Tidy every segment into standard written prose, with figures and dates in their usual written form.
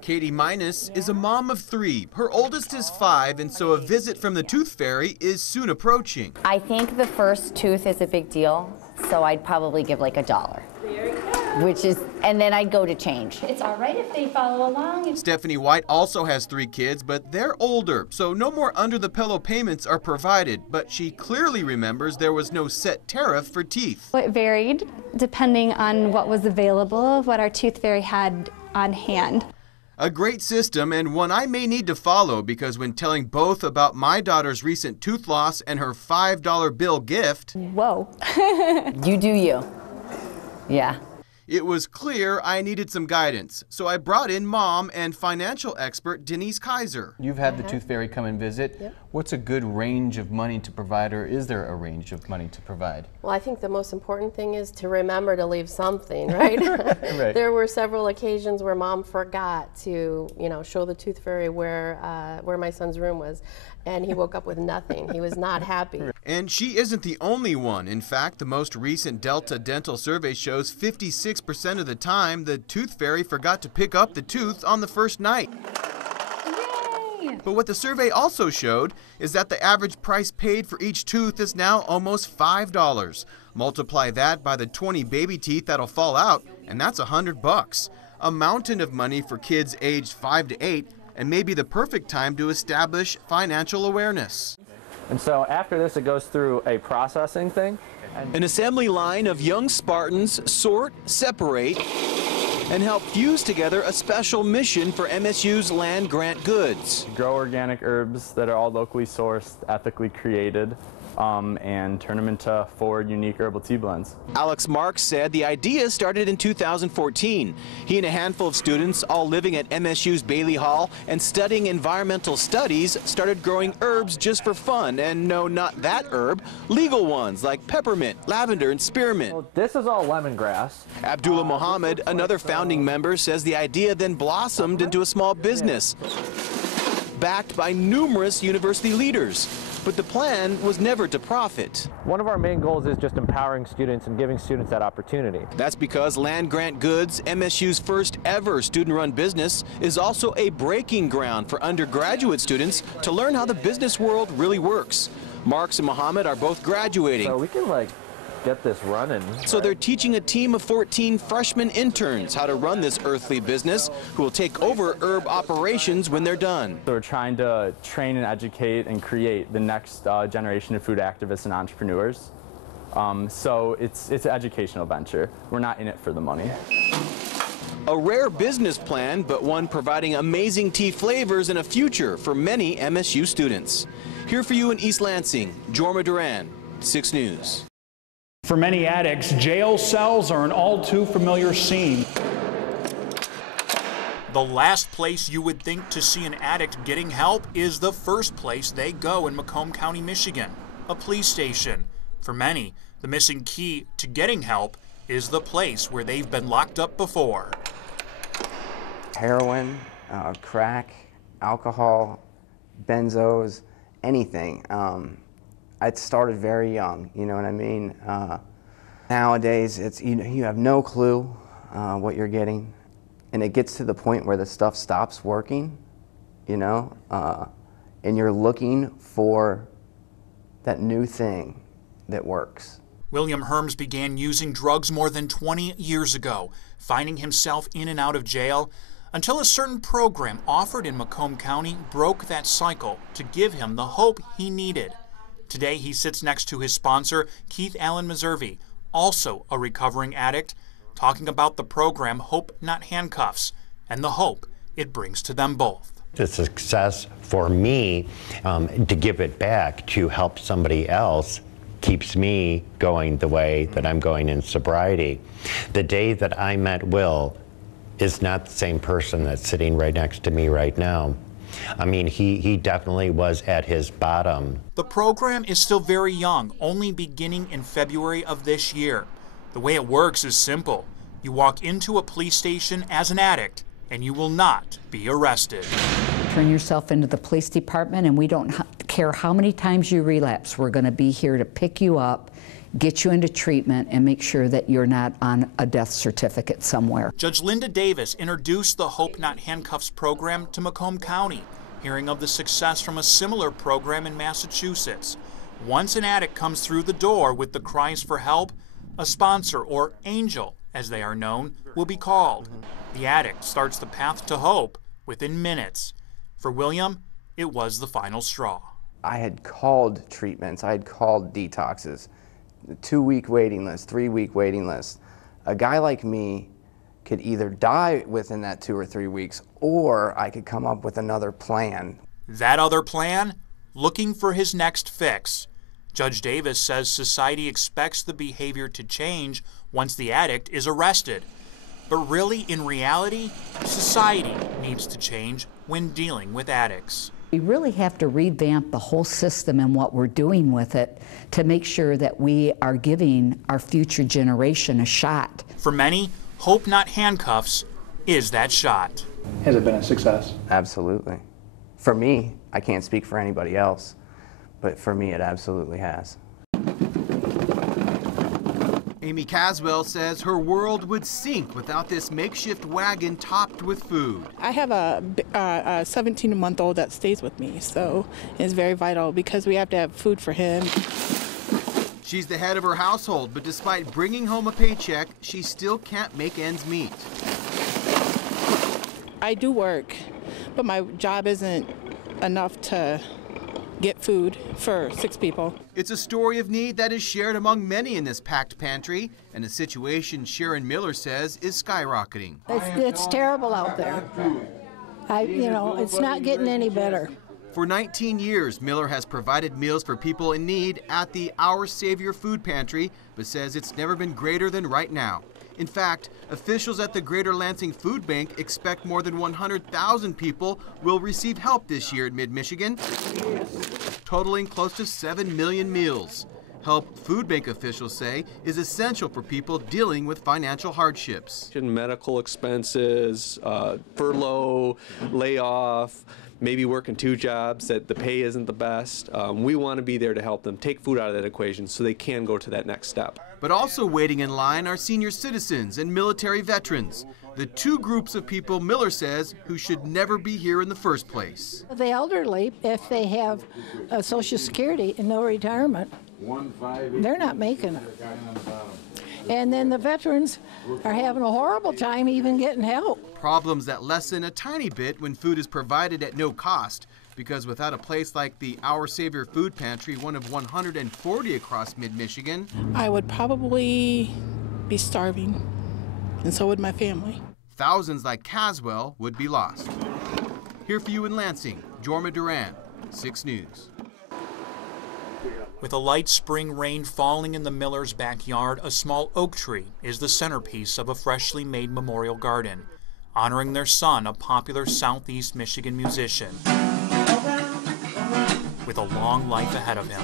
Katie Minus is a mom of 3. Her oldest is 5, and so a visit from the tooth fairy is soon approaching. I think the first tooth is a big deal, so I'd probably give like $1. And then I'd go to change. It's all right if they follow along. Stephanie White also has 3 kids, but they're older, so no more under-the-pillow payments are provided. But she clearly remembers there was no set tariff for teeth. It varied depending on what was available, what our tooth fairy had on hand. A great system, and one I may need to follow, because when telling both about my daughter's recent tooth loss and her $5 bill gift... Whoa. You do you. Yeah. It was clear I needed some guidance, so I brought in mom and financial expert Denise Kaiser. You've had the tooth fairy come and visit. Yep. What's a good range of money to provide, or is there a range of money to provide? Well, I think the most important thing is to remember to leave something, right? Right. There were several occasions where mom forgot to, show the tooth fairy where my son's room was, and he woke up with nothing. He was not happy. And she isn't the only one. In fact, the most recent Delta Dental survey shows 56% of the time the tooth fairy forgot to pick up the tooth on the first night. Yay! But what the survey also showed is that the average price paid for each tooth is now almost $5. Multiply that by the 20 baby teeth that'll fall out, and that's $100. A mountain of money for kids aged 5 to 8, and maybe the perfect time to establish financial awareness. And so after this, it goes through a processing thing. An assembly line of young Spartans sort, separate, and help fuse together a special mission for MSU's land grant goods. Grow organic herbs that are all locally sourced, ethically created, and turn them into 4 unique herbal tea blends. Alex Marks said the idea started in 2014. He and a handful of students, all living at MSU's Bailey Hall and studying environmental studies, started growing herbs just for fun. And no, not that herb, legal ones like peppermint, lavender, and spearmint. Well, this is all lemongrass. Abdullah Muhammad, another founding member, says the idea then blossomed into a small business, backed by numerous university leaders. But the plan was never to profit. One of our main goals is just empowering students and giving students that opportunity. That's because Land Grant Goods, MSU's first ever student-run business, is also a breaking ground for undergraduate students to learn how the business world really works. Marks and Muhammad are both graduating. So we can get this running. So they're teaching a team of 14 freshman interns how to run this earthly business, who will take over herb operations when they're done. So we're trying to train and educate and create the next generation of food activists and entrepreneurs. So it's an educational venture. We're not in it for the money. A rare business plan, but one providing amazing tea flavors and a future for many MSU students. Here for you in East Lansing, Jorma Duran, 6 News. For many addicts, jail cells are an all too familiar scene. The last place you would think to see an addict getting help is the first place they go in Macomb County, Michigan, a police station. For many, the missing key to getting help is the place where they've been locked up before. Heroin, crack, alcohol, benzos, anything. It started very young, you know what I mean? Nowadays, you have no clue what you're getting, and it gets to the point where the stuff stops working, and you're looking for that new thing that works. William Herms began using drugs more than 20 years ago, finding himself in and out of jail, until a certain program offered in Macomb County broke that cycle to give him the hope he needed. Today, he sits next to his sponsor, Keith Allen Meservey, also a recovering addict, talking about the program Hope Not Handcuffs and the hope it brings to them both. The success for me to give it back, to help somebody else, keeps me going the way that I'm going in sobriety. The day that I met Will is not the same person that's sitting right next to me right now. I mean, he definitely was at his bottom. The program is still very young, only beginning in February of this year. The way it works is simple. You walk into a police station as an addict, and you will not be arrested. Turn yourself into the police department, and we don't care how many times you relapse. We're going to be here to pick you up get you into treatment, and make sure that you're not on a death certificate somewhere. Judge Linda Davis introduced the Hope Not Handcuffs program to Macomb County, hearing of the success from a similar program in Massachusetts. Once an addict comes through the door with the cries for help, a sponsor, or angel, as they are known, will be called. The addict starts the path to hope within minutes. For William, it was the final straw. I had called treatments, I had called detoxes, 2-week waiting list, 3-week waiting list. A guy like me could either die within that 2 or 3 weeks, or I could come up with another plan. That other plan? Looking for his next fix. Judge Davis says society expects the behavior to change once the addict is arrested. But really, in reality, society needs to change when dealing with addicts. We really have to revamp the whole system and what we're doing with it to make sure that we are giving our future generation a shot. For many, Hope Not Handcuffs is that shot. Has it been a success? Absolutely. For me, I can't speak for anybody else, but for me it absolutely has. Amy Caswell says her world would sink without this makeshift wagon topped with food. I have a 17-month-old that stays with me, so it's very vital because we have to have food for him. She's the head of her household, but despite bringing home a paycheck, she still can't make ends meet. I do work, but my job isn't enough to get food for 6 people. It's a story of need that is shared among many in this packed pantry, and a situation Sharon Miller says is skyrocketing. It's terrible out there. It's not getting any better. For 19 years, Miller has provided meals for people in need at the Our Savior Food Pantry, but says it's never been greater than right now. In fact, officials at the Greater Lansing Food Bank expect more than 100,000 people will receive help this year in mid-Michigan, totaling close to 7 million meals. Help, food bank officials say, is essential for people dealing with financial hardships. Medical expenses, furlough, layoff, maybe working 2 jobs that the pay isn't the best. We want to be there to help them take food out of that equation so they can go to that next step. But also waiting in line are senior citizens and military veterans, the 2 groups of people Miller says who should never be here in the first place. The elderly, if they have Social Security and no retirement, they're not making it. And then the veterans are having a horrible time even getting help. Problems that lessen a tiny bit when food is provided at no cost, because without a place like the Our Savior Food Pantry, one of 140 across mid-Michigan, I would probably be starving, and so would my family. Thousands like Caswell would be lost. Here for you in Lansing, Jorma Duran, 6 News. With a light spring rain falling in the Millers' backyard, a small oak tree is the centerpiece of a freshly made memorial garden, honoring their son, a popular Southeast Michigan musician, with a long life ahead of him.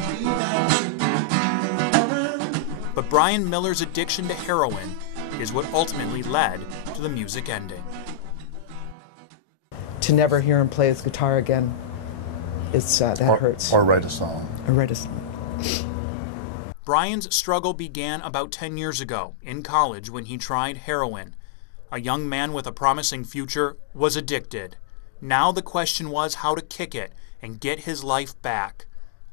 But Brian Miller's addiction to heroin is what ultimately led to the music ending. To never hear him play his guitar again, that hurts. Or write a song. Or write a song. Brian's struggle began about 10 years ago in college when he tried heroin. A young man with a promising future was addicted. Now the question was how to kick it and get his life back.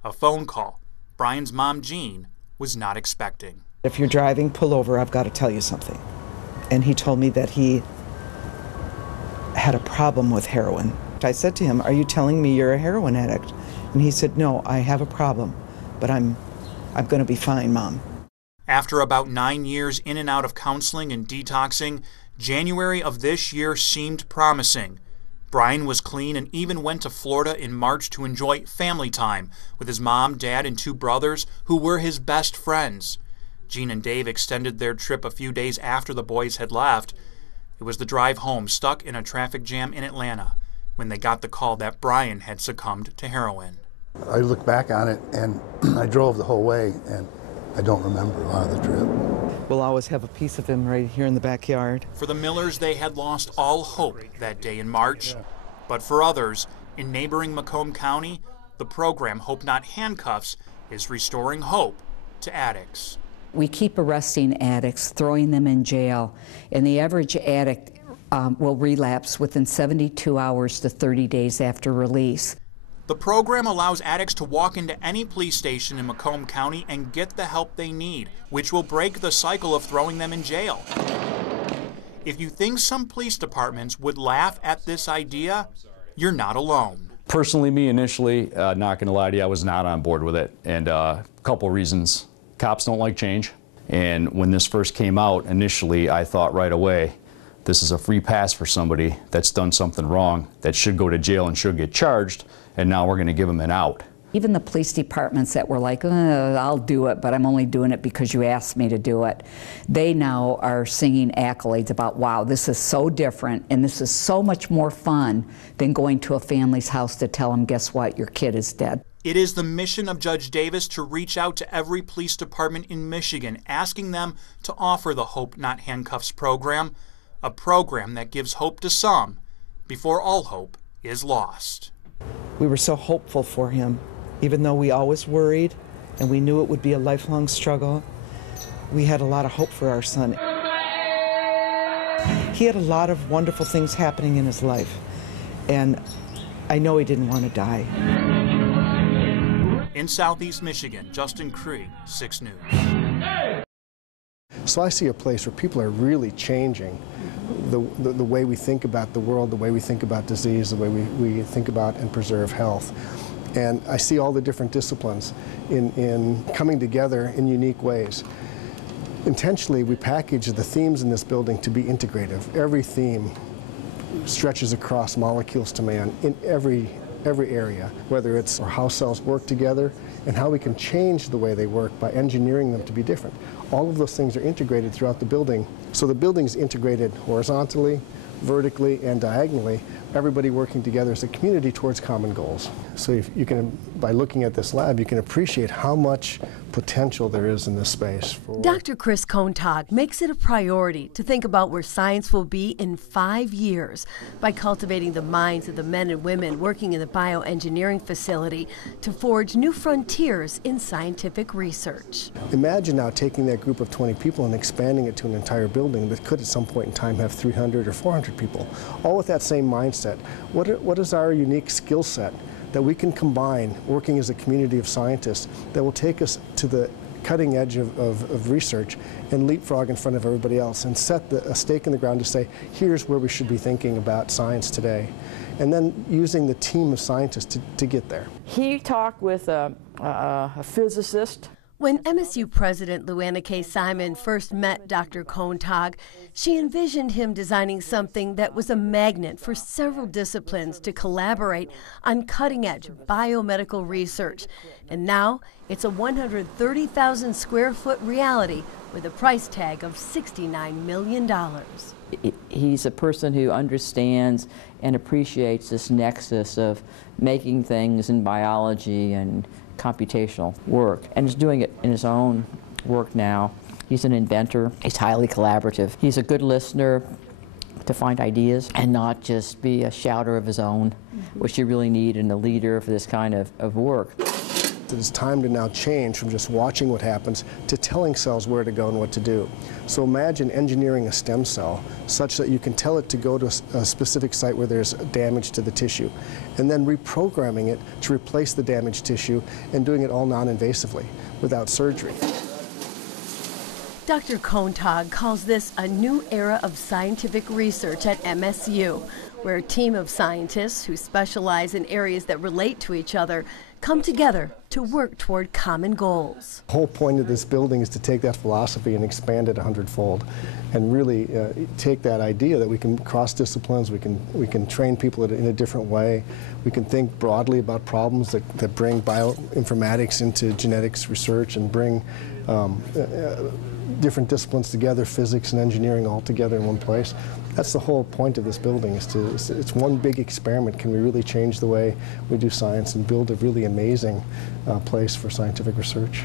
A phone call Brian's mom, Jean, was not expecting. If you're driving, pull over, I've got to tell you something. And he told me that he had a problem with heroin. I said to him, are you telling me you're a heroin addict? And he said, no, I have a problem, but I'm going to be fine, Mom. After about 9 years in and out of counseling and detoxing, January of this year seemed promising. Brian was clean and even went to Florida in March to enjoy family time with his mom, dad, and 2 brothers who were his best friends. Jean and Dave extended their trip a few days after the boys had left. It was the drive home, stuck in a traffic jam in Atlanta, when they got the call that Brian had succumbed to heroin. I look back on it, and I drove the whole way, and I don't remember a lot of the trip. We'll always have a piece of him right here in the backyard. For the Millers, they had lost all hope that day in March. But for others, in neighboring Macomb County, the program Hope Not Handcuffs is restoring hope to addicts. We keep arresting addicts, throwing them in jail, and the average addict will relapse within 72 hours to 30 days after release. The program allows addicts to walk into any police station in Macomb County and get the help they need, which will break the cycle of throwing them in jail. If you think some police departments would laugh at this idea, you're not alone. Personally, me initially, not going to lie to you, I was not on board with it, and a couple reasons. Cops don't like change, and when this first came out, initially I thought right away, this is a free pass for somebody that's done something wrong, that should go to jail and should get charged, and now we're going to give them an out. Even the police departments that were like, I'll do it, but I'm only doing it because you asked me to do it, they now are singing accolades about, wow, this is so different, and this is so much more fun than going to a family's house to tell them, guess what, your kid is dead. It is the mission of Judge Davis to reach out to every police department in Michigan, asking them to offer the Hope Not Handcuffs program, a program that gives hope to some before all hope is lost. We were so hopeful for him, even though we always worried and we knew it would be a lifelong struggle. We had a lot of hope for our son. He had a lot of wonderful things happening in his life, and I know he didn't want to die. In Southeast Michigan, Justin Krieg, 6 News. So I see a place where people are really changing the way we think about the world, the way we think about disease, the way we think about and preserve health. And I see all the different disciplines in coming together in unique ways. Intentionally, we package the themes in this building to be integrative. Every theme stretches across molecules to man in every area, whether it's how cells work together and how we can change the way they work by engineering them to be different. All of those things are integrated throughout the building. So the building's integrated horizontally, vertically, and diagonally, everybody working together as a community towards common goals. So if you can, by looking at this lab, you can appreciate how much potential there is in this space. Dr. Chris Kontag makes it a priority to think about where science will be in 5 years by cultivating the minds of the men and women working in the bioengineering facility to forge new frontiers in scientific research. Imagine now taking that group of 20 people and expanding it to an entire building that could at some point in time have 300 or 400 people, all with that same mindset. What is our unique skill set that we can combine working as a community of scientists that will take us to the cutting edge of research and leapfrog in front of everybody else and set a stake in the ground to say, here's where we should be thinking about science today. And then using the team of scientists to get there. He talked with a physicist. When MSU President Luana K. Simon first met Dr. Kontag, she envisioned him designing something that was a magnet for several disciplines to collaborate on cutting-edge biomedical research. And now it's a 130,000 square foot reality with a price tag of $69 million. He's a person who understands and appreciates this nexus of making things in biology and computational work, and is doing it in his own work now. He's an inventor. He's highly collaborative. He's a good listener to find ideas and not just be a shouter of his own, which you really need in a leader for this kind of work. It's time to now change from just watching what happens to telling cells where to go and what to do. So imagine engineering a stem cell such that you can tell it to go to a specific site where there's damage to the tissue, and then reprogramming it to replace the damaged tissue and doing it all non-invasively without surgery. Dr. Kontag calls this a new era of scientific research at MSU, where a team of scientists who specialize in areas that relate to each other come together to work toward common goals. The whole point of this building is to take that philosophy and expand it 100-fold and really take that idea that we can cross disciplines, we can train people in a different way, we can think broadly about problems that bring bioinformatics into genetics research and bring different disciplines together, physics and engineering all together in one place. That's the whole point of this building, it's one big experiment. Can we really change the way we do science and build a really amazing place for scientific research?